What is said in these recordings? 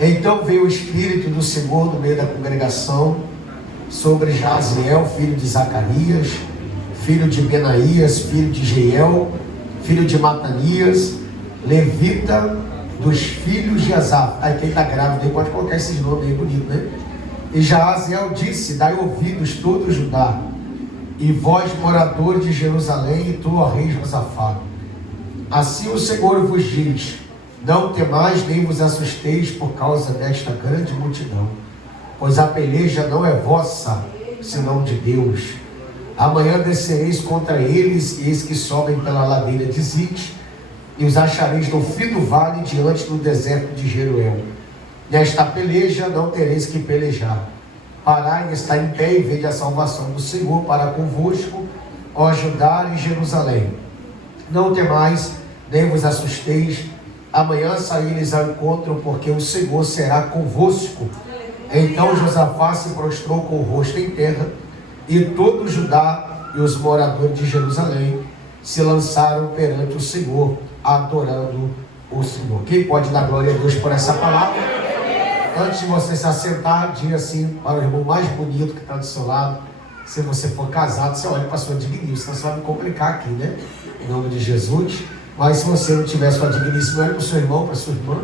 Então veio o Espírito do Senhor no meio da congregação sobre Jaziel, filho de Zacarias, filho de Benaías, filho de Jeiel, filho de Matanias, levita dos filhos de Asaf. Aí quem está grávido aí pode colocar esses nomes aí bonitos, né? E Jaziel disse: dai ouvidos todo Judá, e vós moradores de Jerusalém, e tu, ó rei Josafá, assim o Senhor vos diz: não temais nem vos assusteis por causa desta grande multidão, pois a peleja não é vossa, senão de Deus. Amanhã descereis contra eles, e eis que sobem pela ladeira de Zite, e os achareis no fim do vale, diante do deserto de Jeruel. Nesta peleja não tereis que pelejar. Parai, está em pé, e vede a salvação do Senhor para convosco, ó Judá e Jerusalém. Não temais, nem vos assusteis. Amanhã saíreis ao encontro, porque o Senhor será convosco. Então Josafá se prostrou com o rosto em terra, e todo Judá e os moradores de Jerusalém se lançaram perante o Senhor, adorando o Senhor. Quem pode dar glória a Deus por essa palavra? Antes de você se assentar, diga assim para o irmão mais bonito que está do seu lado. Se você for casado, você olha para a sua digníssima, senão você vai me complicar aqui, né? Em nome de Jesus. Mas se você não tiver sua digníssima, olha para o seu irmão, para a sua irmã,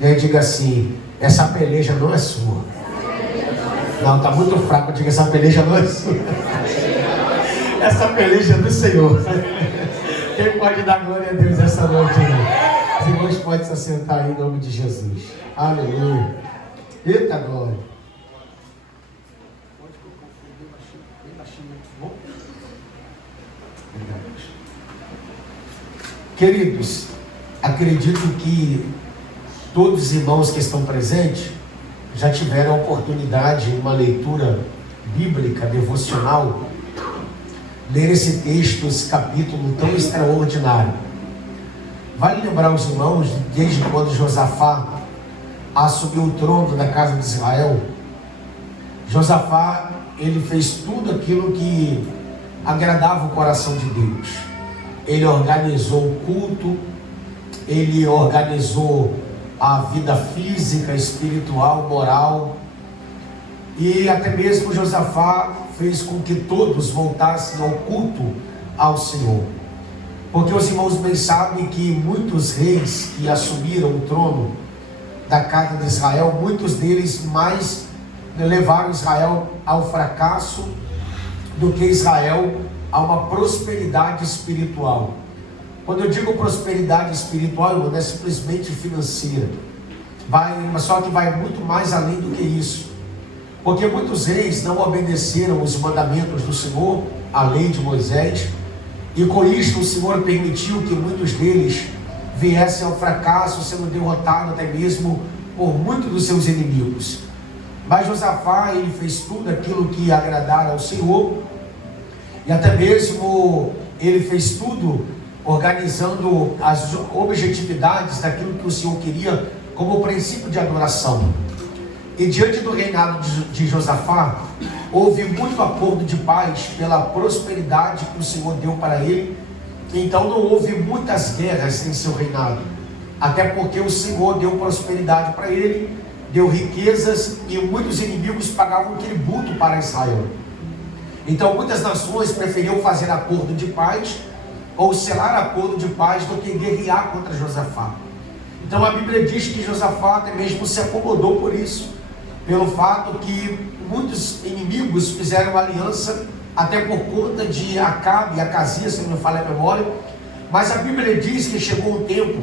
e aí diga assim: essa peleja não é sua. Não, está muito fraco, diga: essa peleja não é sua. Essa peleja é do Senhor. Quem pode dar glória a Deus essa noite? Os irmãos podem se assentar aí em nome de Jesus. Aleluia. Eita glória. Queridos, acredito que todos os irmãos que estão presentes já tiveram a oportunidade, em uma leitura bíblica, devocional, ler esse texto, esse capítulo tão extraordinário. Vale lembrar os irmãos, desde quando Josafá assumiu o trono da casa de Israel, Josafá, ele fez tudo aquilo que agradava o coração de Deus. Ele organizou o culto, ele organizou a vida física, espiritual, moral, e até mesmo Josafá fez com que todos voltassem ao culto ao Senhor. Porque os irmãos bem sabem que muitos reis que assumiram o trono da casa de Israel, muitos deles mais levaram Israel ao fracasso do que Israel a uma prosperidade espiritual. Quando eu digo prosperidade espiritual, não é simplesmente financeira, só que vai muito mais além do que isso. Porque muitos reis não obedeceram os mandamentos do Senhor, a lei de Moisés, e com isto o Senhor permitiu que muitos deles viessem ao fracasso, sendo derrotados até mesmo por muitos dos seus inimigos. Mas Josafá, ele fez tudo aquilo que agradara ao Senhor, e até mesmo ele fez tudo organizando as objetividades daquilo que o Senhor queria como princípio de adoração. E diante do reinado de Josafá, houve muito acordo de paz pela prosperidade que o Senhor deu para ele. Então não houve muitas guerras em seu reinado, até porque o Senhor deu prosperidade para ele, deu riquezas, e muitos inimigos pagavam tributo para Israel. Então muitas nações preferiam fazer acordo de paz ou selar acordo de paz do que guerrear contra Josafá. Então a Bíblia diz que Josafá até mesmo se acomodou por isso, pelo fato que muitos inimigos fizeram aliança, até por conta de Acabe e Acasias, se não me falha a memória. Mas a Bíblia diz que chegou um tempo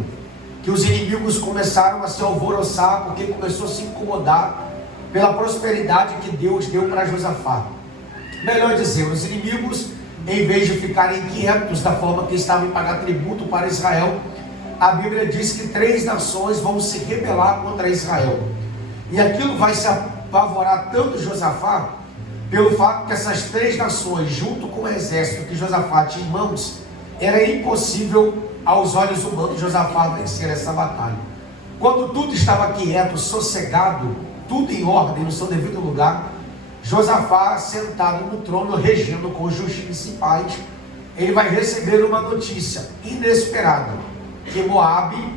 que os inimigos começaram a se alvoroçar, porque começou a se incomodar pela prosperidade que Deus deu para Josafá. Melhor dizer, os inimigos, em vez de ficarem quietos da forma que estavam em pagar tributo para Israel, a Bíblia diz que 3 nações vão se rebelar contra Israel. E aquilo vai se apavorar tanto Josafá, pelo fato que essas 3 nações, junto com o exército que Josafá tinha em mãos, era impossível aos olhos humanos Josafá vencer essa batalha. Quando tudo estava quieto, sossegado, tudo em ordem, no seu devido lugar, Josafá, sentado no trono, regendo com justiça e paz, ele vai receber uma notícia inesperada, que Moabe,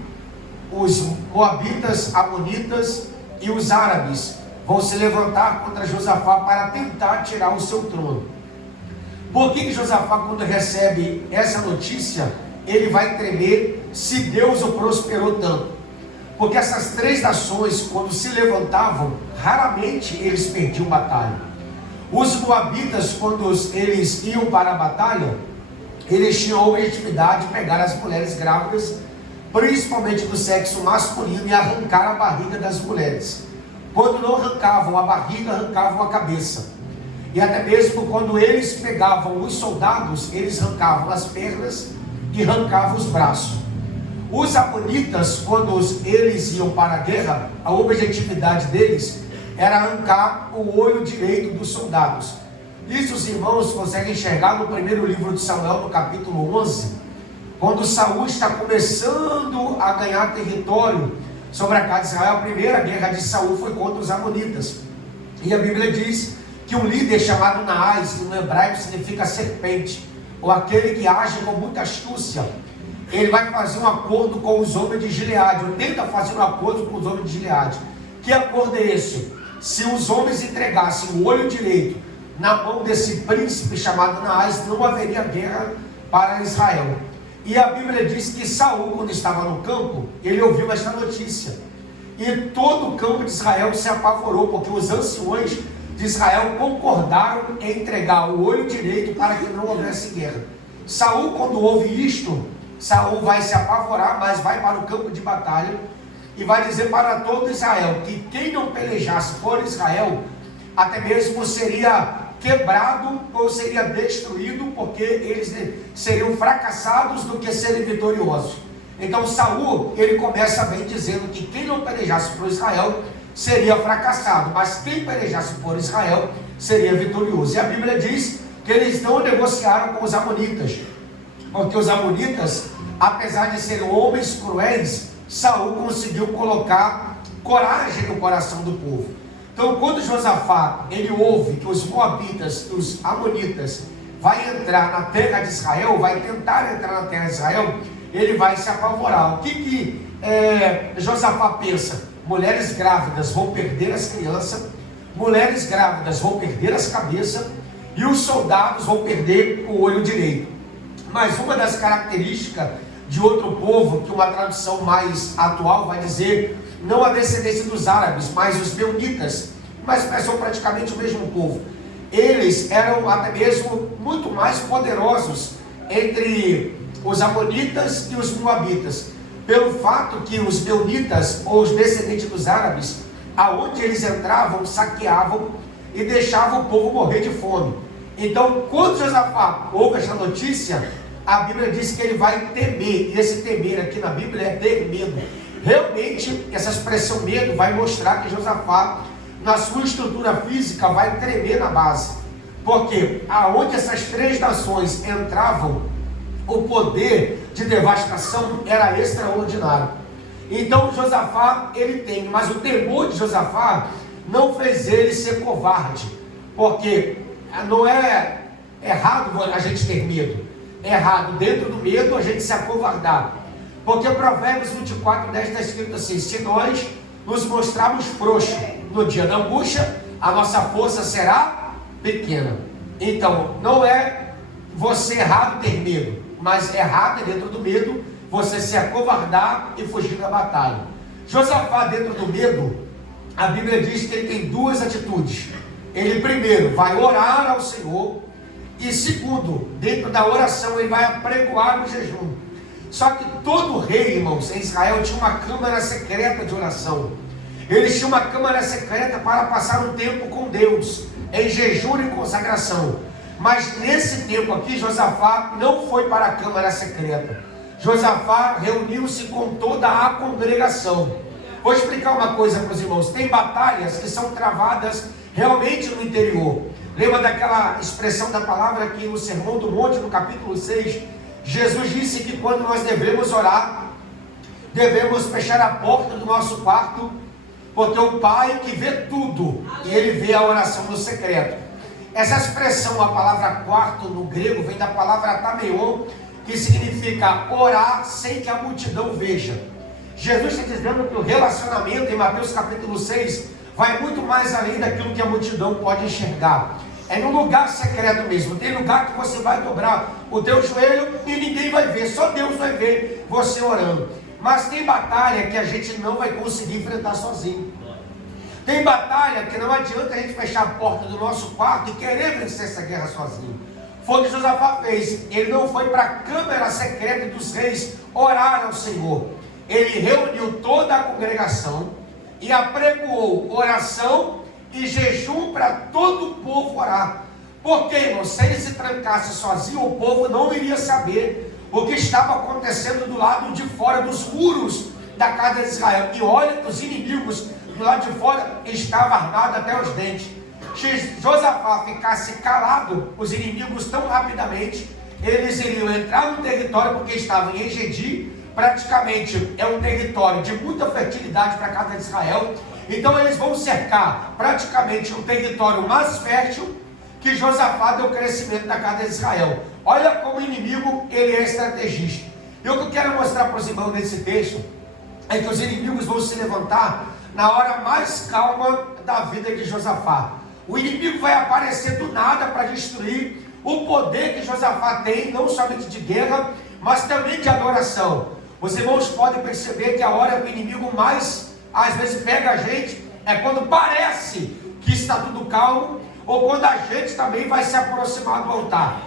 os moabitas, amonitas e os árabes vão se levantar contra Josafá para tentar tirar o seu trono. Por que Josafá, quando recebe essa notícia, ele vai tremer se Deus o prosperou tanto? Porque essas três nações, quando se levantavam, raramente eles perdiam batalha. Os moabitas, quando eles iam para a batalha, eles tinham a objetividade de pegar as mulheres grávidas, principalmente do sexo masculino, e arrancar a barriga das mulheres. Quando não arrancavam a barriga, arrancavam a cabeça. E até mesmo quando eles pegavam os soldados, eles arrancavam as pernas e arrancavam os braços. Os amonitas, quando eles iam para a guerra, a objetividade deles era arrancar o olho direito dos soldados. Isso os irmãos conseguem enxergar no primeiro livro de Samuel, no capítulo 11, quando Saul está começando a ganhar território sobre a casa de Israel. A primeira guerra de Saul foi contra os amonitas. E a Bíblia diz que um líder chamado Naás, que no hebraico significa serpente, ou aquele que age com muita astúcia, ele vai fazer um acordo com os homens de Gileade, ou tenta fazer um acordo com os homens de Gileade. Que acordo é esse? Se os homens entregassem o olho direito na mão desse príncipe chamado Naás, não haveria guerra para Israel. E a Bíblia diz que Saul, quando estava no campo, ele ouviu esta notícia. E todo o campo de Israel se apavorou, porque os anciões de Israel concordaram em entregar o olho direito para que não houvesse guerra. Saul, quando ouve isto, Saul vai se apavorar, mas vai para o campo de batalha e vai dizer para todo Israel que quem não pelejasse por Israel, até mesmo seria quebrado ou seria destruído, porque eles seriam fracassados do que serem vitoriosos. Então Saul, ele começa bem dizendo que quem não pelejasse por Israel seria fracassado, mas quem pelejasse por Israel seria vitorioso. E a Bíblia diz que eles não negociaram com os amonitas, porque os amonitas, apesar de serem homens cruéis, Saul conseguiu colocar coragem no coração do povo. Então, quando Josafá, ele ouve que os moabitas, os amonitas, vai entrar na terra de Israel, vai tentar entrar na terra de Israel, ele vai se apavorar. O que Josafá pensa? Mulheres grávidas vão perder as crianças, mulheres grávidas vão perder as cabeças, e os soldados vão perder o olho direito. Mas uma das características de outro povo, que uma tradução mais atual vai dizer, não a descendência dos árabes, mas os meunitas, mas são praticamente o mesmo povo. Eles eram até mesmo muito mais poderosos entre os amonitas e os moabitas, pelo fato que os meunitas, ou os descendentes dos árabes, aonde eles entravam, saqueavam e deixavam o povo morrer de fome. Então, quando Josafá ouve essa notícia, a Bíblia diz que ele vai temer, e esse temer aqui na Bíblia é ter medo. Realmente, essa expressão medo vai mostrar que Josafá, na sua estrutura física, vai tremer na base. Porque aonde essas três nações entravam, o poder de devastação era extraordinário. Então Josafá, ele tem, mas o temor de Josafá não fez ele ser covarde, porque não é errado a gente ter medo, é errado dentro do medo a gente se acovardar, porque Provérbios 24:10 está escrito assim: se nós nos mostrarmos frouxos no dia da angústia, a nossa força será pequena. Então não é você errado ter medo, mas errado é dentro do medo você se acovardar e fugir da batalha. Josafá, dentro do medo, a Bíblia diz que ele tem duas atitudes. Ele primeiro vai orar ao Senhor, e segundo, dentro da oração ele vai apregoar o jejum. Só que todo rei, irmãos, em Israel tinha uma câmara secreta de oração. Eles tinham uma câmara secreta para passar um tempo com Deus, em jejum e consagração. Mas nesse tempo aqui, Josafá não foi para a câmara secreta. Josafá reuniu-se com toda a congregação. Vou explicar uma coisa para os irmãos. Tem batalhas que são travadas realmente no interior. Lembra daquela expressão da palavra que no Sermão do Monte, no capítulo 6, Jesus disse que quando nós devemos orar, devemos fechar a porta do nosso quarto, porque o Pai que vê tudo, e Ele vê a oração no secreto. Essa expressão, a palavra quarto no grego, vem da palavra tameion, que significa orar sem que a multidão veja. Jesus está dizendo que o relacionamento em Mateus capítulo 6 vai muito mais além daquilo que a multidão pode enxergar. É no lugar secreto mesmo. Tem lugar que você vai dobrar o teu joelho e ninguém vai ver, só Deus vai ver você orando. Mas tem batalha que a gente não vai conseguir enfrentar sozinho. Tem batalha que não adianta a gente fechar a porta do nosso quarto e querer vencer essa guerra sozinho. Foi o que Josafá fez. Ele não foi para a câmara secreta dos reis orar ao Senhor. Ele reuniu toda a congregação e apregoou oração e jejum para todo o povo orar. Porque, irmão, se ele se trancasse sozinho, o povo não iria saber o que estava acontecendo do lado de fora dos muros da casa de Israel. E olha que os inimigos do lado de fora estavam armados até os dentes. Se Josafá ficasse calado, os inimigos tão rapidamente, eles iriam entrar no território, porque estavam em Engedi, praticamente é um território de muita fertilidade para a casa de Israel. Então eles vão cercar praticamente um território mais fértil, que Josafá deu crescimento na casa de Israel. Olha como o inimigo ele é estrategista. E o que eu quero mostrar para os irmãos nesse texto é que os inimigos vão se levantar na hora mais calma da vida de Josafá. O inimigo vai aparecer do nada para destruir o poder que Josafá tem, não somente de guerra, mas também de adoração. Os irmãos podem perceber que a hora que o inimigo mais, às vezes, pega a gente, é quando parece que está tudo calmo, ou quando a gente também vai se aproximar do altar.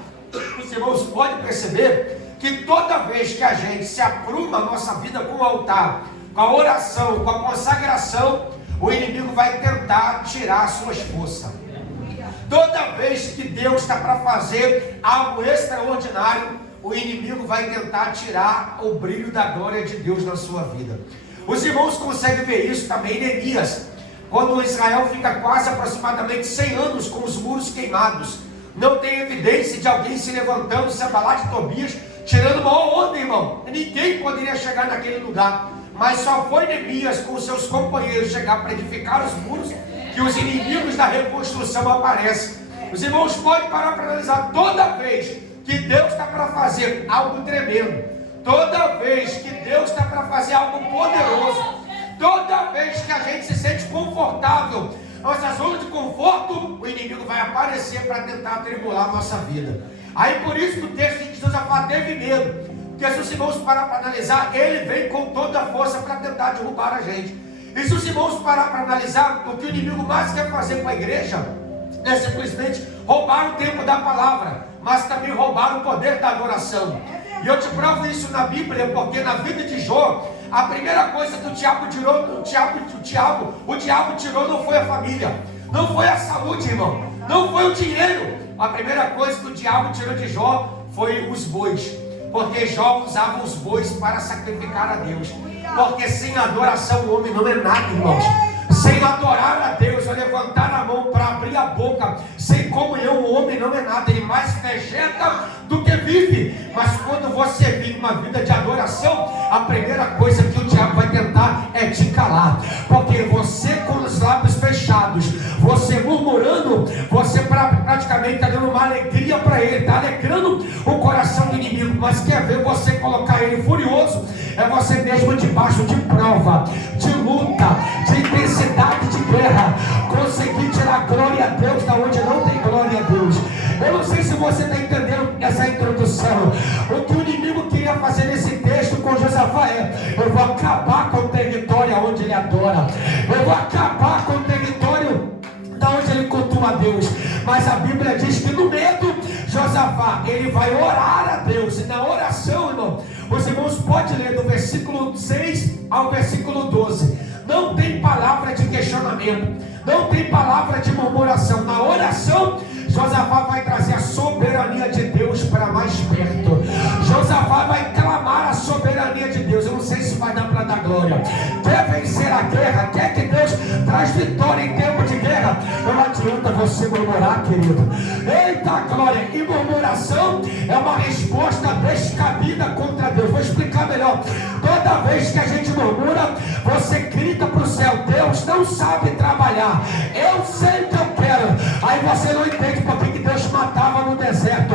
Os irmãos podem perceber que toda vez que a gente se apruma a nossa vida com o altar, com a oração, com a consagração, o inimigo vai tentar tirar suas forças. Toda vez que Deus está para fazer algo extraordinário, o inimigo vai tentar tirar o brilho da glória de Deus na sua vida. Os irmãos conseguem ver isso também em Neemias, quando Israel fica quase aproximadamente 100 anos com os muros queimados. Não tem evidência de alguém se levantando, Sanbalat de Tobias, tirando uma onda, irmão. Ninguém poderia chegar naquele lugar. Mas só foi Neemias com seus companheiros chegar para edificar os muros, que os inimigos da reconstrução aparecem. Os irmãos podem parar para analisar. Toda vez que Deus está para fazer algo tremendo, toda vez que Deus está para fazer algo poderoso, toda vez que a gente se sente confortável, nossa zona de conforto, o inimigo vai aparecer para tentar atribular a nossa vida. Aí por isso que o texto de Josafá teve medo. Porque se os irmãos parar para analisar, ele vem com toda a força para tentar derrubar a gente. E se os irmãos parar para analisar, o que o inimigo mais quer fazer com a igreja é simplesmente roubar o tempo da palavra, mas também roubar o poder da adoração. E eu te provo isso na Bíblia, porque na vida de Jó, a primeira coisa que o diabo tirou não foi a família, não foi a saúde, irmão, não foi o dinheiro. A primeira coisa que o diabo tirou de Jó foi os bois. Porque Jó usava os bois para sacrificar a Deus. Porque sem adoração o homem não é nada, irmãos. Sem adorar a Deus, ou levantar a mão para abrir a boca, sem comunhão o homem não é nada. Ele mais vegeta do que vive. Mas quando você vive uma vida de adoração, a primeira coisa que o diabo vai tentar é te calar. Porque você com os lábios fechados, você murmurando, você praticamente está dando uma alegria para ele, está alegrando o coração do inimigo. Mas quer ver você colocar ele furioso? É você mesmo debaixo de prova, de luta, de intensidade de guerra, conseguir tirar glória a Deus da onde não tem glória a Deus. Eu não sei se você está entendendo essa introdução. O que o inimigo queria fazer nesse texto com Josafá é: eu vou acabar com o território onde ele adora, eu vou acabar com o território da onde ele cultua a Deus. Mas a Bíblia diz que no medo, Josafá, ele vai orar a Deus. E na oração, irmão, os irmãos podem ler do versículo 6 ao versículo 12. Não tem palavra de questionamento, não tem palavra de murmuração. Na oração, Josafá vai trazer a soberania de Deus para mais perto. Josafá vai clamar a soberania de Deus. Eu não sei se vai dar para dar glória. Quer vencer a guerra? Quer que Deus traz vitória em tempo de guerra? Não adianta você murmurar, querido. Eita glória! E murmuração é uma resposta descabida contra Deus. Vou explicar melhor. Toda vez que a gente murmura, você grita para o céu: Deus não sabe trabalhar, eu sei o que eu quero. Aí você não entende por que Deus matava no deserto,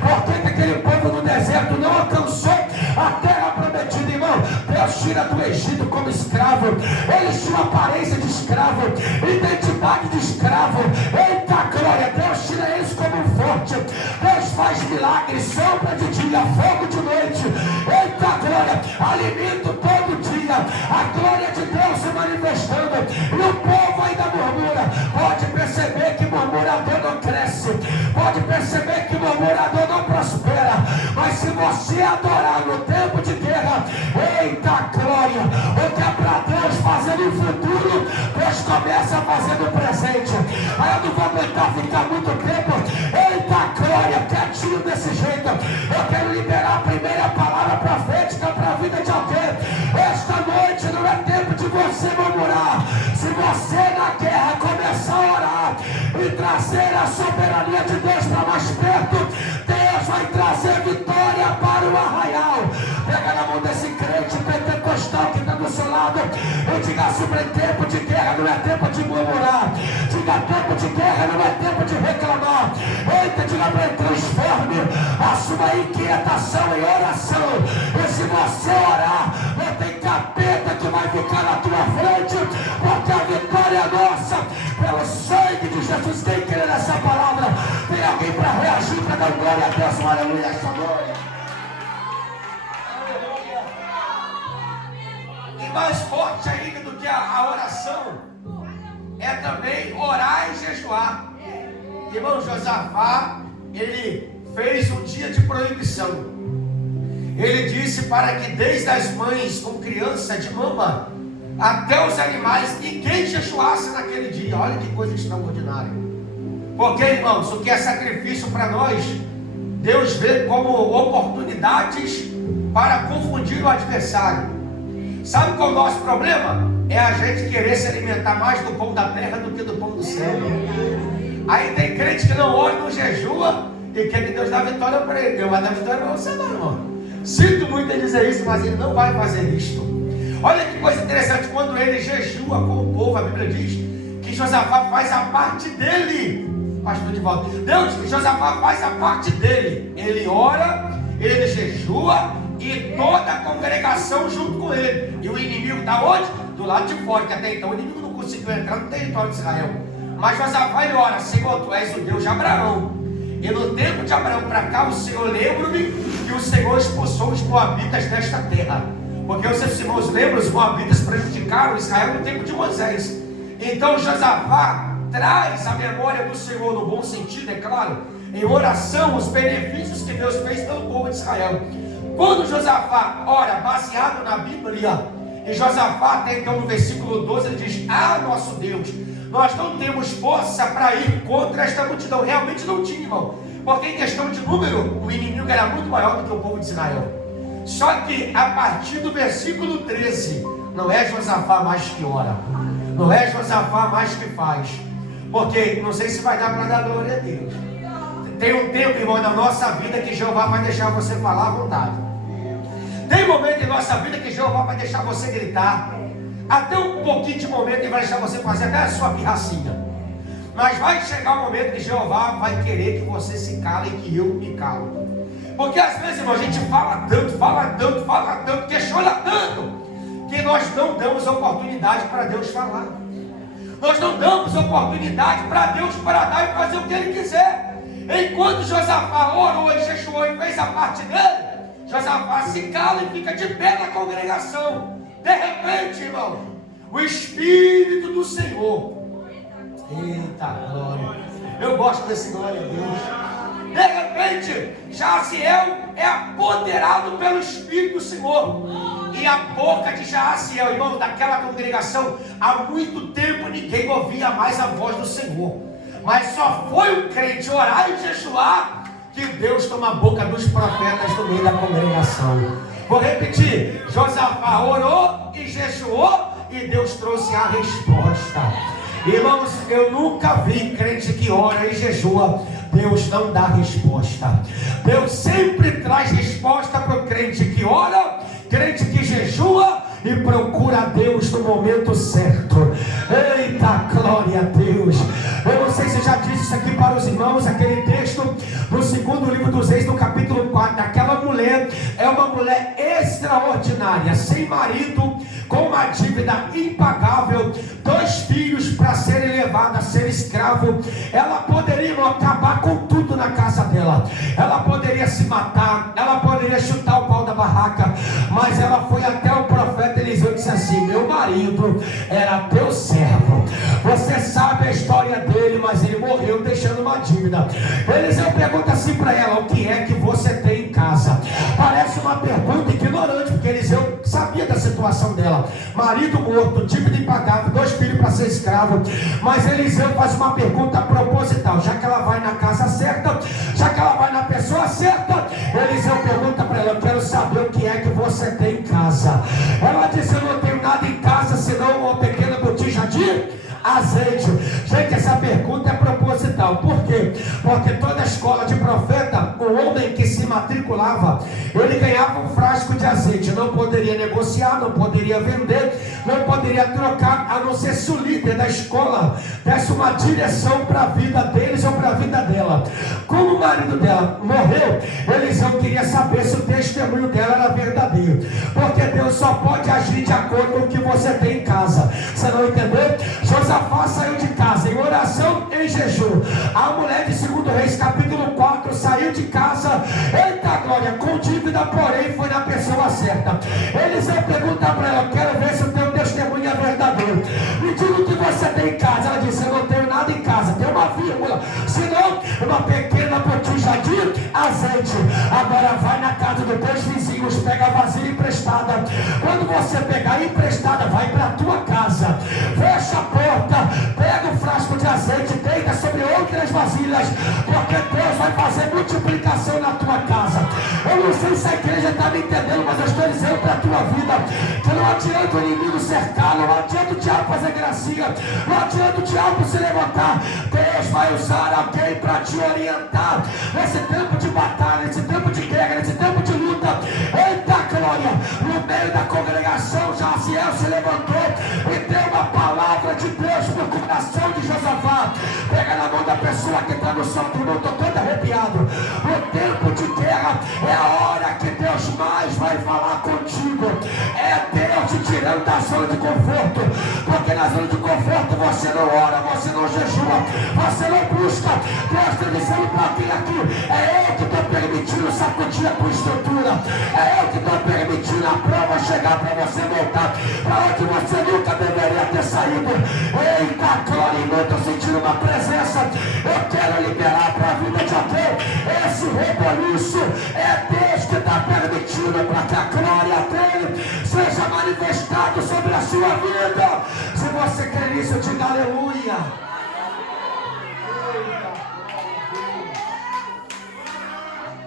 por que aquele povo no deserto não alcançou a terra prometida, irmão. Deus tira do Egito como escravo. Eles tinham aparência de escravo, identidade de escravo. Eita glória, Deus tira eles como um forte. Deus faz milagres, sombra de dia, fogo de noite. Eita glória, alimento todo dia. A glória de Deus se manifestando. E o povo ainda murmura. Pode perceber que murmurador não cresce. Pode perceber que murmurador não prospera. Mas se você adorar no tempo de guerra, eita glória, o que é para Deus fazer no futuro, Deus começa a fazer no presente. Aí eu não vou aguentar ficar muito tempo. Eita glória, quietinho desse jeito. Eu quero liberar a primeira palavra profética para a vida de alguém. Esta noite não é tempo de você murmurar. Se você na guerra começar a orar e trazer a soberania de Deus para mais perto, Deus vai trazer vitória para o arraial. Pega na mão desse crente pentecostal que está do seu lado e diga: sobre tempo de guerra não é tempo de murmurar. Diga: tempo de guerra não é tempo de reclamar. Eita, diga para ele: transforme a sua inquietação em oração. E se você orar, não tem capeta que vai ficar na tua frente, porque a vitória é nossa pelo sangue de Jesus. Quem crê nessa palavra? Tem alguém para reagir, para dar glória a Deus? Aleluia, essa glória. E mais forte ainda do que a oração é também orar e jejuar. Irmão, Josafá, ele fez um dia de proibição. Ele disse para que desde as mães com criança de mama até os animais, ninguém jejuasse naquele dia. Olha que coisa extraordinária. Porque, irmãos, o que é sacrifício para nós, Deus vê como oportunidades para confundir o adversário. Sabe qual é o nosso problema? É a gente querer se alimentar mais do pão da terra do que do pão do céu. Aí tem crente que não ora, não jejua e quer que Deus dê vitória para ele. Deus vai dar vitória para você, não, irmão. Sinto muito em dizer isso, mas ele não vai fazer isto. Olha que coisa interessante, quando ele jejua com o povo, a Bíblia diz que Josafá faz a parte dele. Pastor de volta. Josafá faz a parte dele. Ele ora, ele jejua e toda a congregação junto com ele. E o inimigo está onde? Do lado de fora, que até então o inimigo não conseguiu entrar no território de Israel. Mas Josafá ele ora: Senhor, tu és o Deus de Abraão. E no tempo de Abraão para cá, o Senhor, lembro-me que o Senhor expulsou os moabitas desta terra. Porque os seus irmãos lembram, os moabitas prejudicaram Israel no tempo de Moisés. Então Josafá traz a memória do Senhor, no bom sentido, é claro, em oração, os benefícios que Deus fez pelo povo de Israel. Quando Josafá ora, baseado na Bíblia, e Josafá até então no versículo 12, ele diz: ah, nosso Deus, nós não temos força para ir contra esta multidão. Realmente não tinha, irmão, porque em questão de número, o inimigo era muito maior do que o povo de Israel. Só que a partir do versículo 13, não é Josafá mais que ora, não é Josafá mais que faz, porque não sei se vai dar para dar glória a Deus. Tem um tempo, irmão, na nossa vida que Jeová vai deixar você falar à vontade. Tem momento em nossa vida que Jeová vai deixar você gritar. Até um pouquinho de momento ele vai deixar você fazer até a sua pirracinha. Mas vai chegar o momento que Jeová vai querer que você se cale e que eu me calo. Porque às vezes, irmão, a gente fala tanto, questiona tanto, que nós não damos oportunidade para Deus falar. Nós não damos oportunidade para Deus bradar e fazer o que Ele quiser. Enquanto Josafá orou e jejuou e fez a parte dele, Josafá se cala e fica de pé na congregação. De repente, irmão, o Espírito do Senhor, eita glória, eu gosto desse glória a Deus. De repente, Jaziel é apoderado pelo Espírito do Senhor. E a boca de Jaziel, irmão, daquela congregação, há muito tempo ninguém ouvia mais a voz do Senhor. Mas só foi o crente orar e jejuar que Deus toma a boca dos profetas no meio da congregação. Vou repetir: Josafá orou e jejuou e Deus trouxe a resposta. Irmãos, eu nunca vi crente que ora e jejua, Deus não dá resposta. Deus sempre traz resposta para o crente que ora, crente que jejua e procura a Deus no momento certo. Eita, glória a Deus. Eu não sei se eu já disse isso aqui para os irmãos, aquele texto no segundo livro dos Reis, no capítulo 4, daquela mulher mulher é uma mulher extraordinária, sem marido, com uma dívida impagável, 2 filhos para serem levados a ser escravo. Ela poderia acabar com tudo na casa dela, ela poderia se matar, ela poderia chutar o pau da barraca, mas ela foi até o profeta Eliseu e disse assim: meu marido era teu servo, você sabe a história dele, mas ele morreu deixando uma dívida. Eliseu pergunta assim para ela: o que é que você tem em casa? Parece uma pergunta ignorante, porque Eliseu sabia da situação dela, marido morto, dívida impagável, 2 filhos para ser escravo. Mas Eliseu faz uma pergunta proposital, já que ela vai na casa certa, já que ela vai na pessoa certa, Eliseu pergunta para ela: eu quero saber o que é que você tem em casa. Ela disse: eu não tenho nada em casa senão uma pequena botija de azeite. Gente, essa pergunta é proposital. Por quê? Porque toda escola de profeta, o homem que se matriculava, ele ganhava um frasco de azeite, não poderia negociar, não poderia vender, não poderia trocar, a não ser se o líder da escola desse uma direção para a vida deles ou para a vida dela. Como o marido dela morreu, Eliseu queria saber se o testemunho dela era verdadeiro, porque Deus só pode agir de acordo com o que você tem em casa. Você não entendeu? Josafá saiu de casa em oração, em jejum. A mulher de 2 Reis capítulo 4 saiu de casa, eita glória, com dívida, porém foi na pessoa certa. Eliseu pergunta para ela: quero ver se o teu testemunho é verdadeiro, me diga o que você tem em casa. Ela disse: eu não tenho nada em casa, tem uma vírgula, senão uma pequena botija de azeite. Agora vai na casa dos teus vizinhos, pega a vasilha emprestada. Quando você pegar emprestada, vai para a tua casa, fecha a porta, pega o frasco de azeite, deita sobre outras vasilhas, porque Deus vai fazer multiplicação na tua casa. Eu não sei se a igreja está me entendendo, mas eu estou dizendo para a tua vida que não adianta o inimigo cercar, não adianta o diabo fazer gracinha, não adianta o diabo se levantar. Deus vai usar alguém para te orientar nesse tempo de batalha, nesse tempo de guerra, nesse tempo de luta. Eita glória! No meio da congregação, Jaziel se levantou e deu uma palavra de Deus para o coração de Josafá. Pega na mão da pessoa que está no santo, irmão, estou todo arrepiado. No tempo de guerra é a hora que Deus mais vai falar contigo. É Deus te tirando da zona de conforto, porque na zona de conforto você não ora, você não jejua, você não busca. Deus está dizendo para alguém aqui: é eu que estou permitindo sacudir a tua estrutura, é eu que estou permitindo a prova chegar para você voltar para onde você nunca deveria ter saído. Eita glória, irmão, estou sentindo uma presença. Eu quero liberar para a vida de alguém esse reboliço. É Deus que está permitindo para que a glória dele seja manifestada sobre a sua vida. Se você quer isso, eu digo aleluia.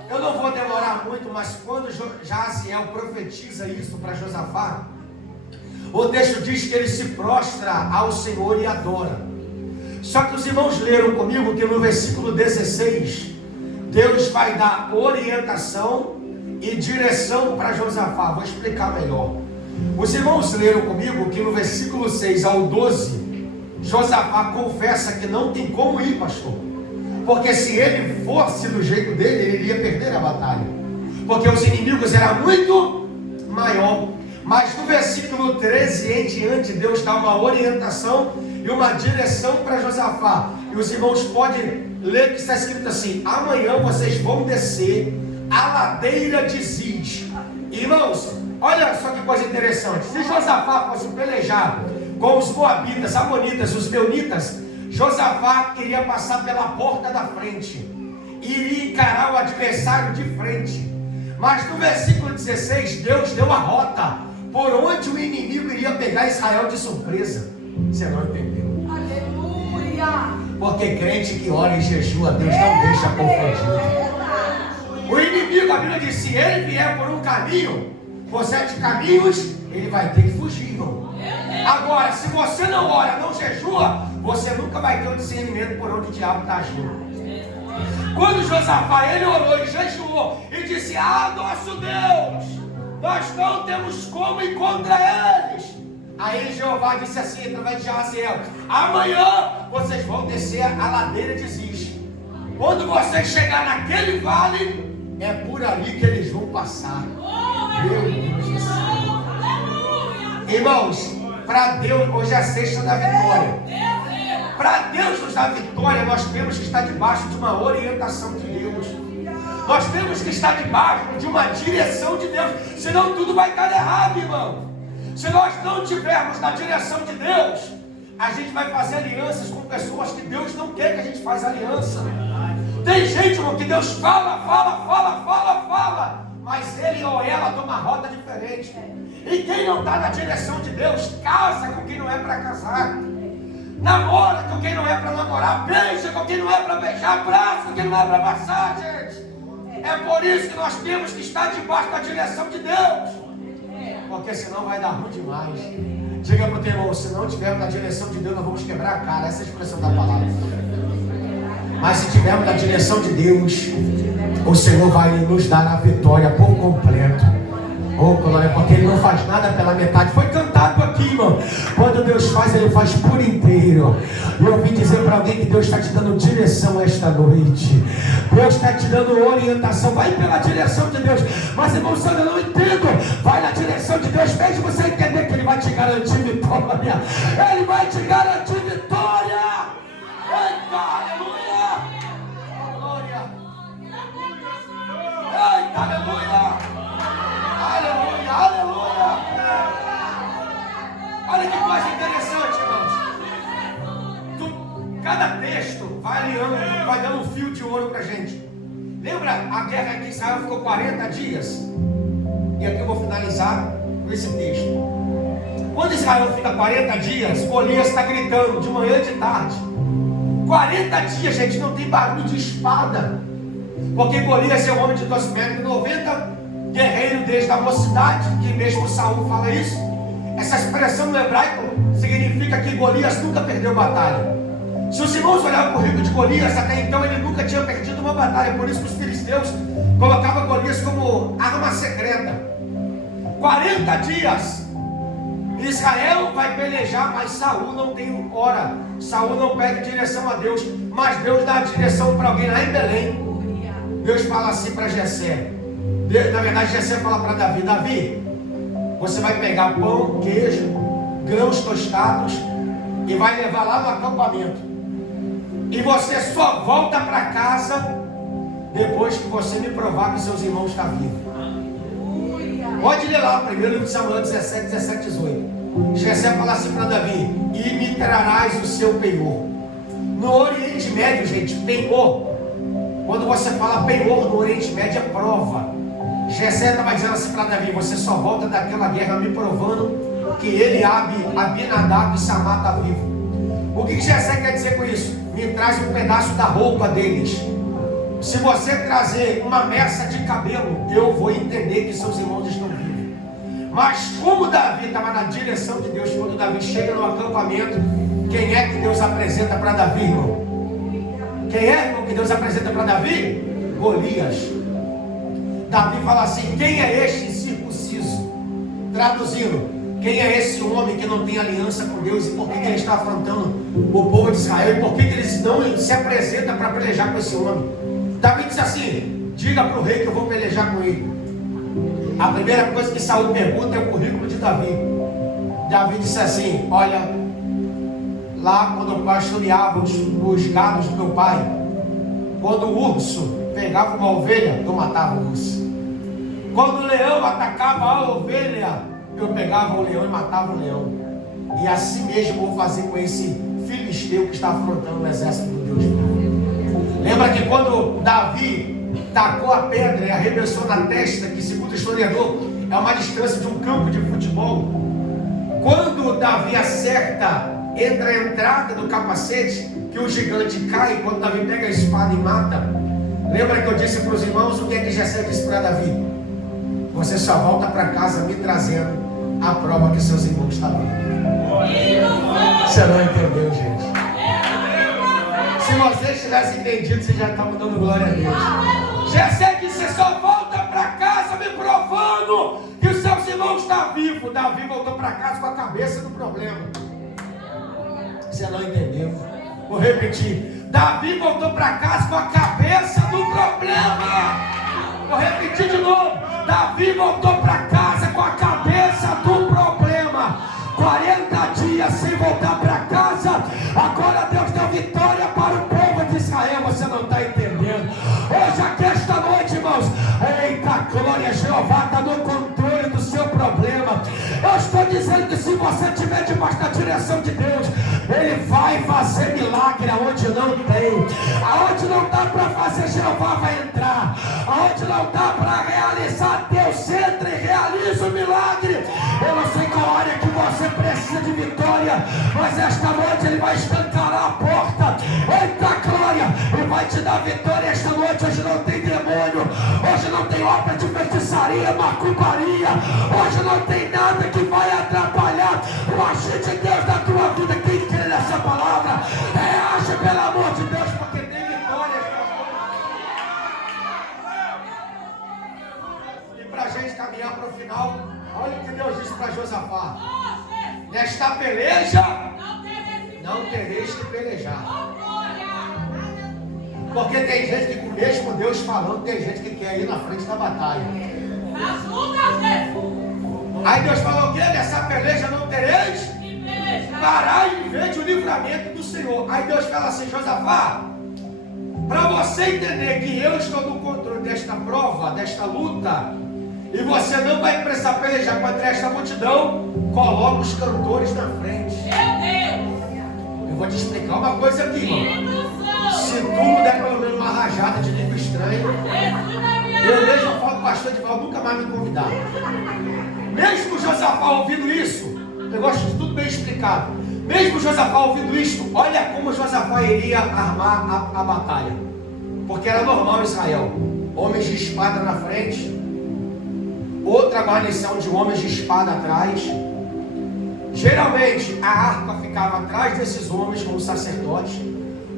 Eu não vou demorar muito, mas quando Jaziel profetiza isso para Josafá, o texto diz que ele se prostra ao Senhor e adora. Só que os irmãos leram comigo que no versículo 16, Deus vai dar orientação e direção para Josafá. Vou explicar melhor. Os irmãos leram comigo que no versículo 6 ao 12, Josafá confessa que não tem como ir, pastor, porque se ele fosse do jeito dele, ele iria perder a batalha, porque os inimigos eram muito maior. Mas no versículo 13 em diante, Deus dá uma orientação e uma direção para Josafá. E os irmãos podem ler que está escrito assim: amanhã vocês vão descer a ladeira de Ziz. Irmãos, olha só que coisa interessante. Se Josafá fosse pelejar com os moabitas, amonitas, os meunitas, Josafá iria passar pela porta da frente, iria encarar o adversário de frente. Mas no versículo 16, Deus deu a rota por onde o inimigo iria pegar Israel de surpresa. Você não entendeu? Aleluia! Porque crente que ora e jejua, Deus não deixa confundido. O inimigo, a Bíblia diz: se ele vier por um caminho, por 7 caminhos, ele vai ter que fugir, irmão. Agora, se você não ora, não jejua, você nunca vai ter o discernimento por onde o diabo está agindo. Quando Josafá, ele orou e jejuou e disse: ah, nosso Deus, nós não temos como ir contra eles. Aí Jeová disse assim, através de Jaziel: amanhã vocês vão descer a ladeira de Ziz. Quando vocês chegar naquele vale, é por ali que eles vão passar. Meu Deus do céu. Irmãos, para Deus, hoje é a sexta da vitória. Para Deus nos dar vitória, nós temos que estar debaixo de uma orientação de Deus. Nós temos que estar debaixo de uma direção de Deus. Senão tudo vai estar errado, irmão. Se nós não estivermos na direção de Deus, a gente vai fazer alianças com pessoas que Deus não quer que a gente faça aliança. Tem gente, irmão, que Deus fala, mas ele ou ela toma rota diferente. E quem não está na direção de Deus, casa com quem não é para casar, namora com quem não é para namorar, beija com quem não é para beijar, abraça com quem não é para abraçar, gente. É por isso que nós temos que estar debaixo da direção de Deus, porque senão vai dar ruim demais. Diga para o teu irmão, se não estivermos na direção de Deus, nós vamos quebrar a cara. Essa é a expressão da palavra. Mas se estivermos na direção de Deus, o Senhor vai nos dar a vitória por completo. Oh, glória, porque Ele não faz nada pela metade. Foi cantado aqui, irmão. Quando Deus faz, Ele faz por inteiro. E eu vim dizer para alguém que Deus está te dando direção esta noite. Deus está te dando orientação. Vai pela direção de Deus. Mas, irmão, se eu não entendo, vai na direção de Deus. Deixe você entender que Ele vai te garantir vitória. Ele vai te garantir vitória. Eita, aleluia. Glória. Eita, aleluia. Aleluia, aleluia. Olha que coisa interessante, irmãos. Cada texto vai dando um fio de ouro para a gente. Lembra a guerra que Israel ficou 40 dias? E aqui eu vou finalizar com esse texto. Quando Israel fica 40 dias, Golias está gritando de manhã e de tarde. 40 dias, gente, não tem barulho de espada. Porque Golias é um homem de 12 metros e 90, guerreiro desde a mocidade, que mesmo Saul fala isso. Essa expressão no hebraico significa que Golias nunca perdeu batalha. Se os irmãos olharem para o currículo de Golias, até então ele nunca tinha perdido uma batalha. Por isso que os filisteus colocavam Golias como arma secreta. 40 dias Israel vai pelejar, mas Saul não tem hora. Saul não pede direção a Deus, mas Deus dá a direção para alguém lá em Belém. Deus fala assim para Jessé. Na verdade, Jessé fala para Davi: Davi, você vai pegar pão, queijo, grãos tostados e vai levar lá no acampamento. E você só volta para casa depois que você me provar que seus irmãos estão vivos. Pode ler lá, 1 livro de Samuel 17, 17, 18. Jessé fala assim para Davi: e me trarás o seu penhor. No Oriente Médio, gente, penhor, quando você fala penhor no Oriente Médio, é prova. Jessé estava dizendo assim para Davi: você só volta daquela guerra me provando que ele, Abinadab e Samá está vivo. O que Jessé quer dizer com isso? Me traz um pedaço da roupa deles. Se você trazer uma mecha de cabelo, eu vou entender que seus irmãos estão vivos. Mas como Davi estava na direção de Deus, quando Davi chega no acampamento, quem é que Deus apresenta para Davi, irmão? Quem é, irmão, que Deus apresenta para Davi? Golias. Davi fala assim: quem é este incircunciso? Traduzindo, quem é esse homem que não tem aliança com Deus? E por que ele está afrontando o povo de Israel? E por que eles não se apresentam para pelejar com esse homem? Davi diz assim: diga para o rei que eu vou pelejar com ele. A primeira coisa que Saul pergunta é o currículo de Davi. Davi disse assim: olha, lá quando eu pastoreava os gados do meu pai, quando o urso pegava uma ovelha, eu matava o urso. Quando o leão atacava a ovelha, eu pegava o leão e matava o leão. E assim mesmo eu vou fazer com esse filisteu que está afrontando o exército do Deus vivo. Lembra que quando Davi tacou a pedra e arremessou na testa, que segundo o historiador é uma distância de um campo de futebol, quando Davi acerta entre a entrada do capacete, que o gigante cai, quando Davi pega a espada e mata, lembra que eu disse para os irmãos o que é que Jessé disse para Davi? Você só volta para casa me trazendo a prova que seus irmãos estão vivos. Você não entendeu, gente? Se vocês tivessem entendido, vocês já estavam dando glória a Deus. Jessé disse: você só volta para casa me provando que os seus irmãos estão vivos. Davi voltou para casa com a cabeça do problema. Você não entendeu? Vou repetir: Davi voltou para casa com a cabeça do problema. Vou repetir de novo. Davi voltou para casa com a cabeça do problema. 40 dias sem voltar para casa. Agora Deus deu vitória para o povo de Israel. Você não está entendendo. Hoje aqui esta noite, irmãos. Eita, glória a Jeová está no controle do seu problema. Eu estou dizendo que se você estiver debaixo da direção de Deus, Ele vai fazer milagre aonde não tem. Aonde não dá para fazer, Jeová vai entrar. Aonde não dá para realizar, Deus entra e realiza o milagre. Eu não sei qual área que você precisa de vitória, mas esta noite Ele vai escancarar a porta. Eita glória, Ele vai te dar vitória esta noite. Hoje não tem demônio, hoje não tem obra de feitiçaria, macumbaria, hoje não tem nada que vai atrapalhar o agir de Deus na tua vida. Quem crê nessa palavra, reage pelo amor de Deus, porque tem vitória. E para a gente caminhar para o final, olha o que Deus disse para Josafá: nesta peleja não tereis que pelejar. Porque tem gente que, com o mesmo Deus falando, tem gente que quer ir na frente da batalha. Aí Deus falou o quê? Nessa peleja não tereis? Parai e vede o livramento do Senhor. Aí Deus fala assim: Josafá, para você entender que eu estou no controle desta prova, desta luta, e você não vai precisar pelejar contra esta multidão, coloca os cantores na frente. Eu vou te explicar uma coisa aqui, irmão. Se tu der pelo menos uma rajada de língua estranha, eu mesmo falo, pastor de Val, nunca mais me convidar. Mesmo Josafá ouvindo isso, eu gosto de tudo bem explicado. Mesmo Josafá ouvindo isso, olha como Josafá iria armar a batalha. Porque era normal em Israel: homens de espada na frente, outra guarnição de homens de espada atrás. Geralmente a arca ficava atrás desses homens como sacerdotes.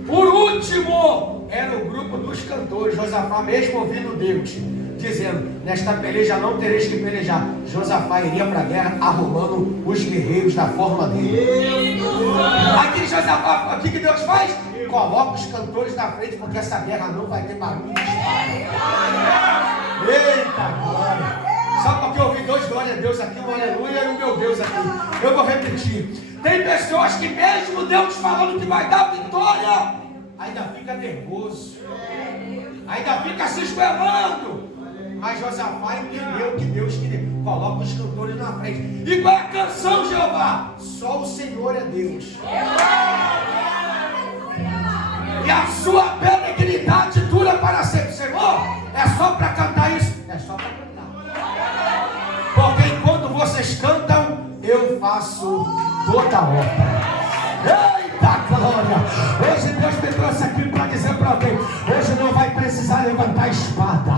Por último, era o grupo dos cantores. Josafá, mesmo ouvindo Deus dizendo: nesta peleja não tereis que pelejar, Josafá iria para a guerra arrumando os guerreiros da forma dele. Aqui Josafá, aqui que Deus faz? Coloca os cantores na frente, porque essa guerra não vai ter barulho. Eita glória! Só porque eu ouvi dois glória a Deus aqui, um aleluia e o meu Deus aqui. Eu vou repetir. Tem pessoas que mesmo Deus falando que vai dar vitória, ainda fica nervoso, ainda fica se esguelando. Mas Josafá entendeu que Deus queria. Coloca os cantores na frente. E qual é a canção, Jeová? Só o Senhor é Deus. E a sua benignidade dura para sempre. Senhor, é só para cantar isso? É só para cantar. Porque enquanto vocês cantam, eu faço toda a obra. Eita glória! Hoje Deus me trouxe aqui para dizer para alguém: hoje não vai precisar levantar a espada,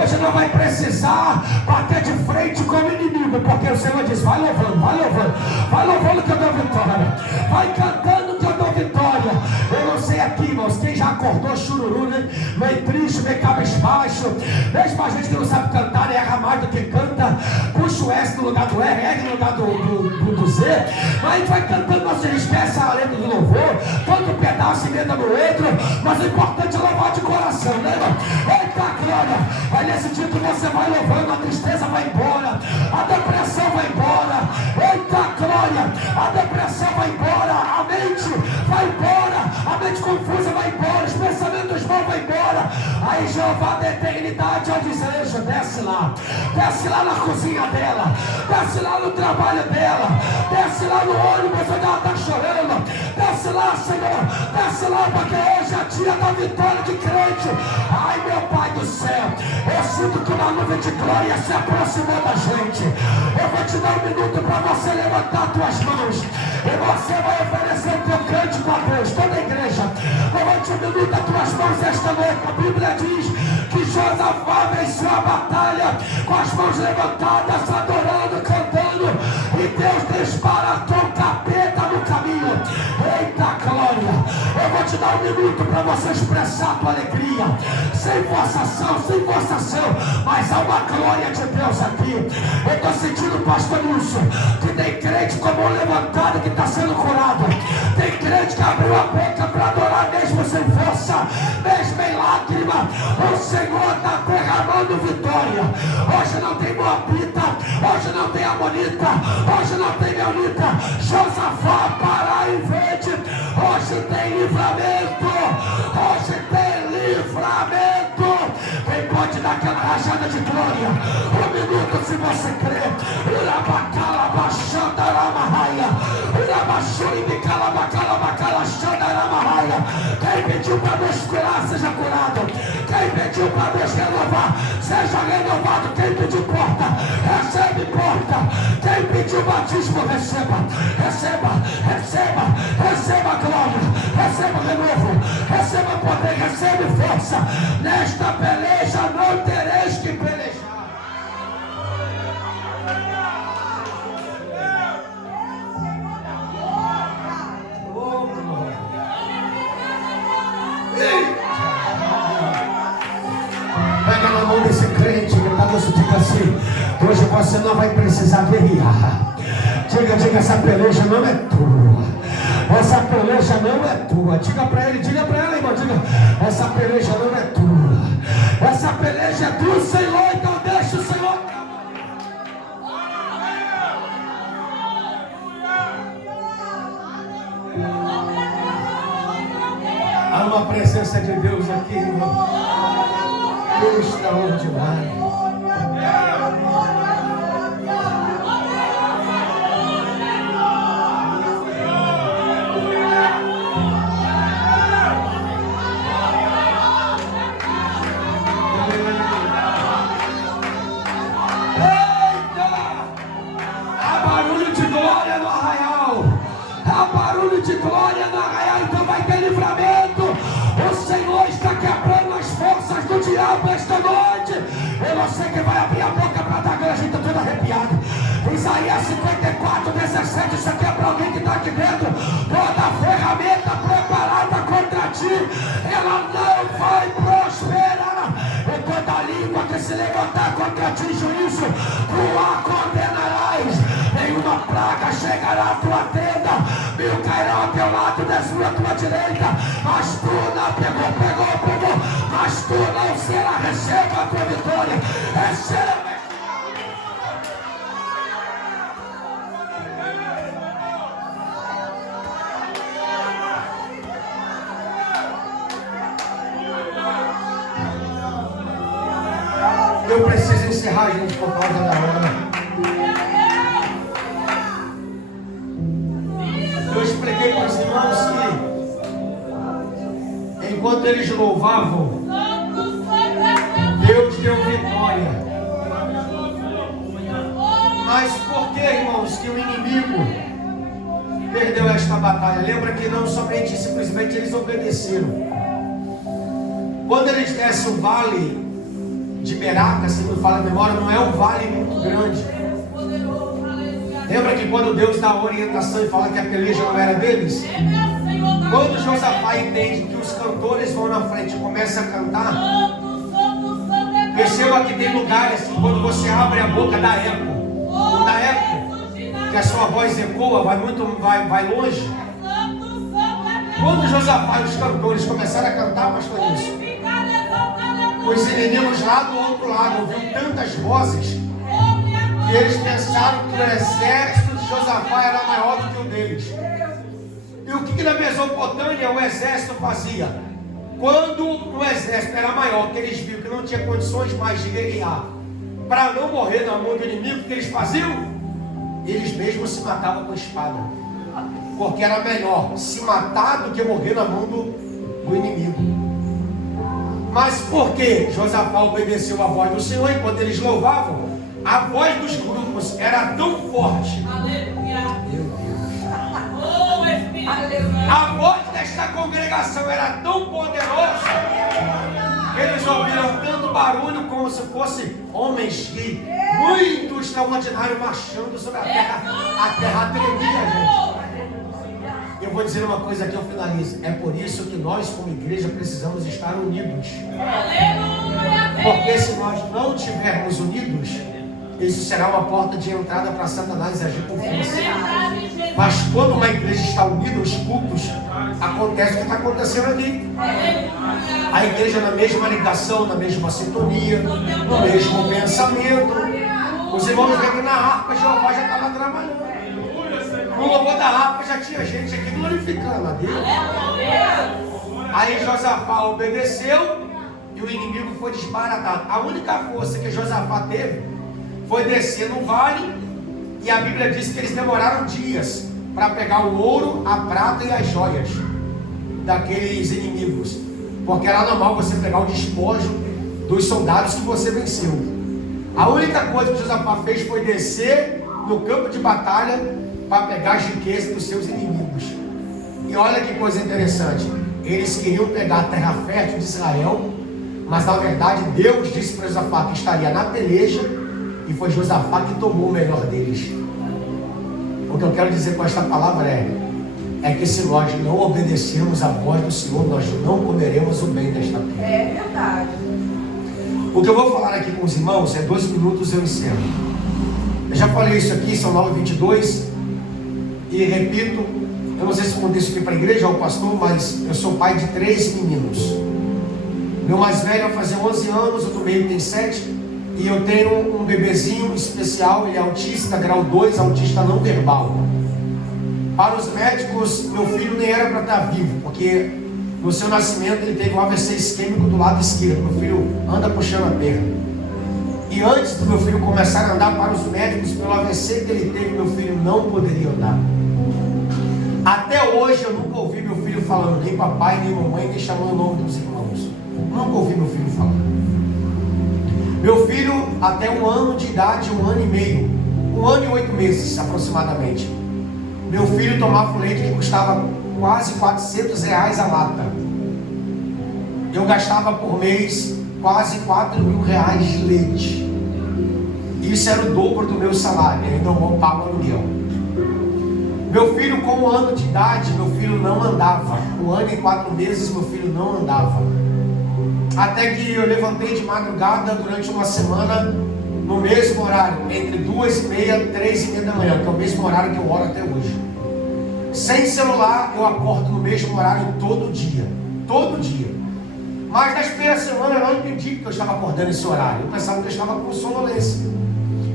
hoje não vai precisar bater de frente com o inimigo, porque o Senhor diz: vai louvando, vai louvando, vai louvando que eu dou vitória, vai cantando que eu dou vitória. Eu não sei aqui, irmãos, quem já acordou chururu, né? Meio triste, meio cabisbaixo, mesmo a gente que não sabe cantar, erra mais do que canta, puxa o S no lugar do R, R no lugar do Z, mas a gente vai cantando, nossa espécie a letra do louvor, todo pedaço emenda no outro, mas o importante é louvar de coração, né, irmão? Eita glória! Aí nesse título você vai louvando, a tristeza vai embora, a depressão vai embora, eita glória! A depressão vai embora, a mente vai embora, a mente confusa vai embora, os pensamentos maus vai embora. Aí Jeová da eternidade, ó desejo, desce lá na cozinha dela, desce lá no trabalho dela, desce lá no ônibus onde ela está chorando, desce lá, Senhor, desce lá, porque hoje é dia da vitória de crente. Ai meu Pai do céu, eu sinto que uma nuvem de glória se aproximou da gente. Eu vou te dar um minuto para você levantar tuas mãos e você vai oferecer o teu cântico a Deus. Toda a igreja, levante um minuto as tuas mãos esta noite. A Bíblia diz que Josafá venceu a batalha com as mãos levantadas, adorando, cantando, e Deus desbaratou o capeta no caminho. Eita glória! Eu vou te dar um minuto para você expressar a tua alegria, sem forçação, mas há uma glória de Deus aqui. Eu estou sentindo, pastor Nilson, que tem crente com a mão levantada que está sendo curado, tem crente que abriu a boca para adorar mesmo sem força, mesmo em lágrima. O Senhor está derramando Hoje não tem Moabita, hoje não tem Amonita, hoje não tem Meunita. Josafá, para e vede. Hoje tem livramento, hoje tem livramento. Quem pode dar aquela rajada de glória? Um minuto, se você crê. Urabacala, baixanda, ramahaya. Urabachuri, bicala, bacala, bacala, xanda, ramahaya. Quem pediu para Deus curar, seja curado. Quem pediu para Deus renovar, seja renovado. Quem pediu porta, recebe porta. Quem pediu batismo, receba. Receba, receba, receba glória, receba renovo, receba poder, recebe força. Nesta peleja não tereis que pelejar. Oh, glória. Pega na mão desse crente que está nos diga assim: hoje você não vai precisar guerrear. Diga, essa peleja não é tua. Essa peleja não é tua. Diga para ele, diga para ela, irmão. Diga, essa peleja não é tua. Essa peleja é do Senhor. Então deixa o Senhor. Há uma presença de Deus aqui, irmão. Extraordinário. De glória no arraial, então vai ter livramento. O Senhor está quebrando as forças do diabo esta noite. Eu não sei quem vai abrir a boca para dar glória. A gente está todo arrepiado. Isaías 54:17. Isso aqui é para alguém que está aqui dentro. Toda ferramenta preparada contra ti, ela não vai prosperar. E toda língua que se levantar contra ti, juízo, tu a condenarás. Nenhuma praga chegará à tua tenda, 1000 cairão ao teu lado, 10.000 à tua direita, mas tu não pegou, mas tu não será. Receba a tua vitória, receba. Eu preciso encerrar, gente, por causa da hora. Eu expliquei para os irmãos que enquanto eles louvavam, Deus deu vitória. Mas por que, irmãos, que o inimigo perdeu esta batalha? Lembra que não somente simplesmente eles obedeceram. Quando eles descem o vale de Meraca, se não fala a memória, não é um vale muito grande. Lembra que quando Deus dá a orientação e fala que a peleja não era deles? Quando Josafá entende que os cantores vão na frente e começam a cantar, perceba que tem lugares que quando você abre a boca dá eco. Não dá eco, que a sua voz ecoa, vai longe. Quando Josafá e os cantores começaram a cantar, pastor isso, os inimigos lá do outro lado ouviram tantas vozes e eles pensaram que o exército de Josafá era maior do que o deles. E o que na Mesopotâmia o exército fazia? Quando o exército era maior, que eles viram que não tinha condições mais de guerrear, para não morrer na mão do inimigo, o que eles faziam? Eles mesmos se matavam com espada, porque era melhor se matar do que morrer na mão do inimigo. Mas por que Josafá obedeceu a voz do Senhor? E quando eles louvavam, a voz dos grupos era tão forte. Aleluia. Meu Deus. Oh, Espírito. A voz desta congregação era tão poderosa que eles ouviram tanto barulho como se fossem homens que muito extraordinário marchando sobre a terra. A terra tremia, gente. Eu vou dizer uma coisa aqui, eu finalizo. É por isso que nós, como igreja, precisamos estar unidos. Porque se nós não estivermos unidos, isso será uma porta de entrada para Satanás agir com força. Mas quando uma igreja está unida, os cultos acontece o que está acontecendo aqui. A igreja na mesma ligação, na mesma sintonia, no mesmo pensamento. Os irmãos vêm na harpa, Jeová já estava trabalhando. No louvor da harpa já tinha gente aqui glorificando a Deus. Aí Josafá obedeceu e o inimigo foi desbaratado. A única força que Josafá teve foi descer no vale, e a Bíblia diz que eles demoraram dias para pegar o ouro, a prata e as joias daqueles inimigos, porque era normal você pegar o despojo dos soldados que você venceu. A única coisa que Josafá fez foi descer no campo de batalha para pegar as riquezas dos seus inimigos. E olha que coisa interessante, eles queriam pegar a terra fértil de Israel, mas na verdade Deus disse para Josafá que estaria na peleja, e foi Josafá que tomou o melhor deles. O que eu quero dizer com esta palavra é que se nós não obedecermos à voz do Senhor, nós não comeremos o bem desta terra. É verdade. O que eu vou falar aqui com os irmãos é 2 minutos, eu encerro. Eu já falei isso aqui, são 9h22, e repito, eu não sei se eu contei isso aqui para a igreja ou ao pastor, mas eu sou pai de 3 meninos. Meu mais velho vai fazer 11 anos, o do meio tem 7, e eu tenho um bebezinho especial, ele é autista, grau 2, autista não verbal. Para os médicos, meu filho nem era para estar vivo, porque no seu nascimento ele teve um AVC isquêmico do lado esquerdo. Meu filho anda puxando a perna. E antes do meu filho começar a andar, para os médicos, pelo AVC que ele teve, meu filho não poderia andar. Até hoje eu nunca ouvi meu filho falando, nem papai, nem mamãe, nem chamando o nome dos irmãos. Nunca ouvi meu filho falando. Meu filho, até 1 ano de idade, 1 ano e meio, 1 ano e 8 meses aproximadamente, meu filho tomava um leite que custava quase R$400 a lata. Eu gastava por mês quase R$4.000 de leite. Isso era o dobro do meu salário, eu ainda não pago aluguel. Meu filho, com 1 ano de idade, meu filho não andava. 1 ano e 4 meses, meu filho não andava. Até que eu levantei de madrugada durante uma semana, no mesmo horário, entre 2h30 e 3h30 da manhã, que é o mesmo horário que eu oro até hoje. Sem celular, eu acordo no mesmo horário todo dia. Todo dia. Mas nas primeiras semanas eu não entendi que eu estava acordando esse horário. Eu pensava que eu estava com sonolência.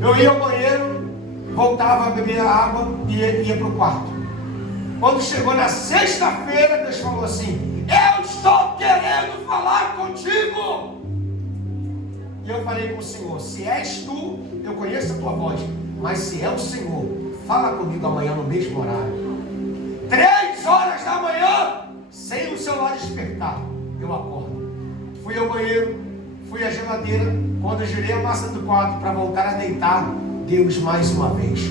Eu ia ao banheiro, voltava a beber a água e ia para o quarto. Quando chegou na sexta-feira, Deus falou assim: eu estou querendo falar contigo. E eu falei com o Senhor: se és tu, eu conheço a tua voz, mas se é o Senhor, fala comigo amanhã no mesmo horário. 3 horas da manhã, sem o celular despertar, eu acordo. Fui ao banheiro, fui à geladeira. Quando eu girei a massa do quarto para voltar a deitar, Deus mais uma vez: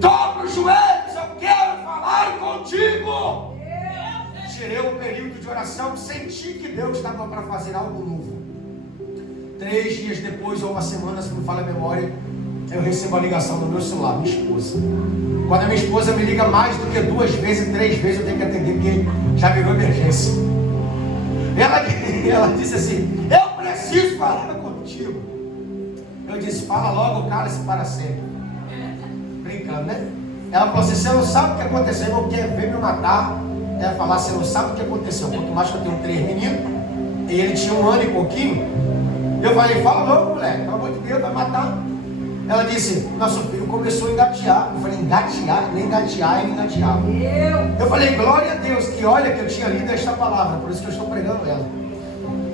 dobra os joelhos, eu quero falar contigo. Tirei um período de oração, senti que Deus estava para fazer algo novo. 3 dias depois, ou 1 semana, se não me falha a memória, eu recebo a ligação do meu celular, minha esposa. Quando a minha esposa me liga mais do que 2 vezes, 3 vezes, eu tenho que atender, porque já virou emergência. Ela disse assim: eu preciso falar contigo. Eu disse: fala logo, cala-se para sempre. Brincando, né? Ela falou assim: você não sabe o que aconteceu, não quer ver me matar. Ela falar: você não sabe o que aconteceu. Quanto mais que eu tenho 3 meninos, e ele tinha 1 ano e pouquinho. Eu falei: fala logo, moleque, pelo amor de Deus, vai matar. Ela disse: nosso filho começou a engatear. Eu falei: engatear? Nem engatear, ele engateava. Eu falei: glória a Deus. E olha que eu tinha lido esta palavra, por isso que eu estou pregando ela.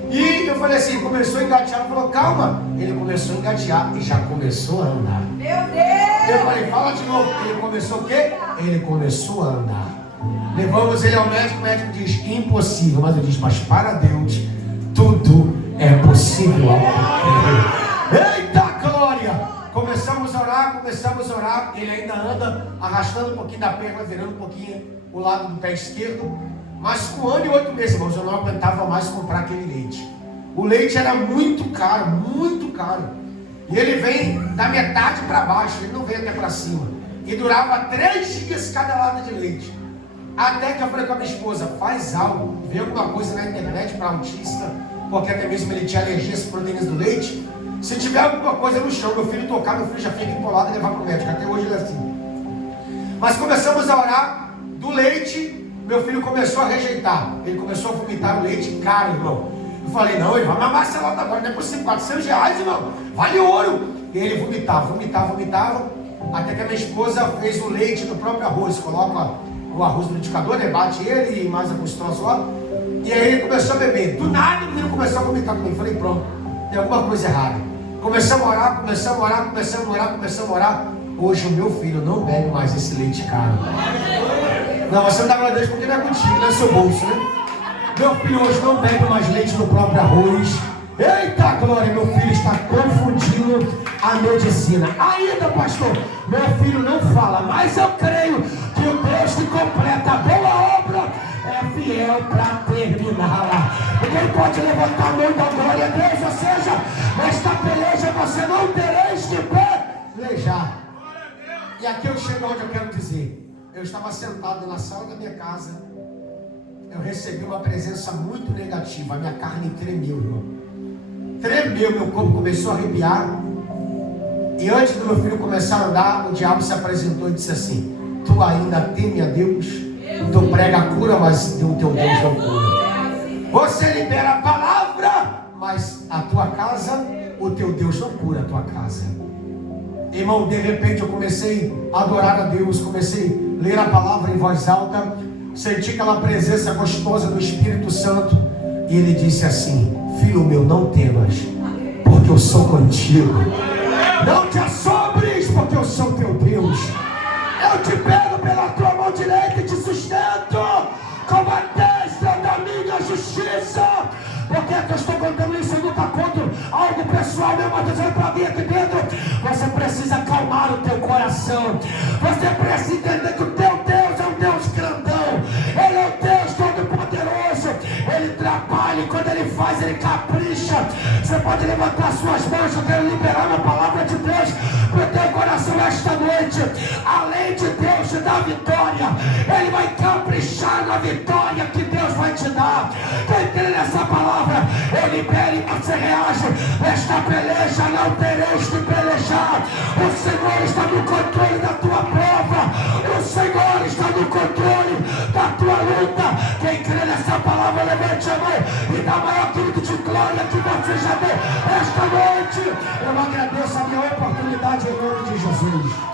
E eu falei assim: começou a engatear. Ela falou: calma. Ele começou a engatear e já começou a andar. Meu Deus! Eu falei: fala de novo. Ele começou o quê? Ele começou a andar. Levamos ele ao médico, o médico diz: impossível. Mas eu disse: mas para Deus tudo é possível. Eita glória! Começamos a orar, ele ainda anda arrastando um pouquinho da perna, virando um pouquinho o lado do pé esquerdo. Mas com 1 ano e 8 meses, irmãos, eu não aguentava mais comprar aquele leite. O leite era muito caro, muito caro. E ele vem da metade para baixo, ele não vem até para cima. E durava 3 dias cada lata de leite. Até que eu falei com a minha esposa: faz algo, vê alguma coisa na internet para autista, porque até mesmo ele tinha alergia às proteínas do leite. Se tiver alguma coisa no chão, meu filho tocar, meu filho já fica empolado e levar para o médico. Até hoje ele é assim. Mas começamos a orar do leite, Meu filho começou a rejeitar. Ele começou a vomitar o leite caro, irmão. Eu falei, não, ele vai mamar essa lata agora, não é possível, R$400, irmão. Vale ouro. E ele vomitava. Até que a minha esposa fez o leite do próprio arroz. Coloca o arroz no liquidificador, né? Bate ele e mais alguns troços lá. E aí ele começou a beber. Do nada o menino começou a vomitar comigo. Falei, pronto, tem alguma coisa errada. Começamos a orar. Hoje o meu filho não bebe mais esse leite caro. Não, você não dá glória a Deus porque não é contigo, não é seu bolso, né? Meu filho hoje não bebe mais leite no próprio arroz. Eita glória, meu filho está confundindo a medicina. Ainda, pastor, meu filho não fala, mas eu creio que o Deus que completa a boa obra é fiel para terminá-la. Ninguém pode levantar a mão da glória a Deus, ou seja, nesta peleja você não tereis que pelejar. E aqui eu chego onde eu quero dizer. Eu estava sentado na sala da minha casa. Eu recebi uma presença muito negativa. A minha carne tremeu, irmão. Tremeu, meu corpo começou a arrepiar. E antes do meu filho começar a andar, o diabo se apresentou e disse assim: tu ainda teme a Deus? Tu prega a cura, mas o teu Deus não cura. Você libera a palavra, mas a tua casa, o teu Deus não cura a tua casa. Irmão, de repente eu comecei a adorar a Deus, comecei a ler a palavra em voz alta, senti aquela presença gostosa do Espírito Santo, e ele disse assim: filho meu, não temas, porque eu sou contigo. Não te assombres, porque eu sou teu Deus. Eu te pego pela tua mão direita e te sustento com a destra da minha justiça. Por que eu estou contando isso? Eu não estou contando algo pessoal mesmo, estou dizendo para mim aqui dentro. Você precisa acalmar o teu coração. Você precisa entender que o teu Deus é um Deus grandão. Ele é um Deus todo-poderoso. Ele trabalha e quando ele faz, ele capricha. Você pode levantar suas mãos. Eu quero liberar uma palavra de Deus para o teu coração esta noite. Além de Deus te dar vitória, ele vai caprichar na vitória que Deus vai te dar. Quem crê nessa palavra, eu libero e você reage. Esta peleja não tereis que pelejar. O Senhor está no controle da tua prova. O Senhor está no controle da tua luta. Quem crê nessa palavra, levante a mão e dá maior grito de glória que você já deu esta noite. Eu agradeço a minha oportunidade em nome de Jesus.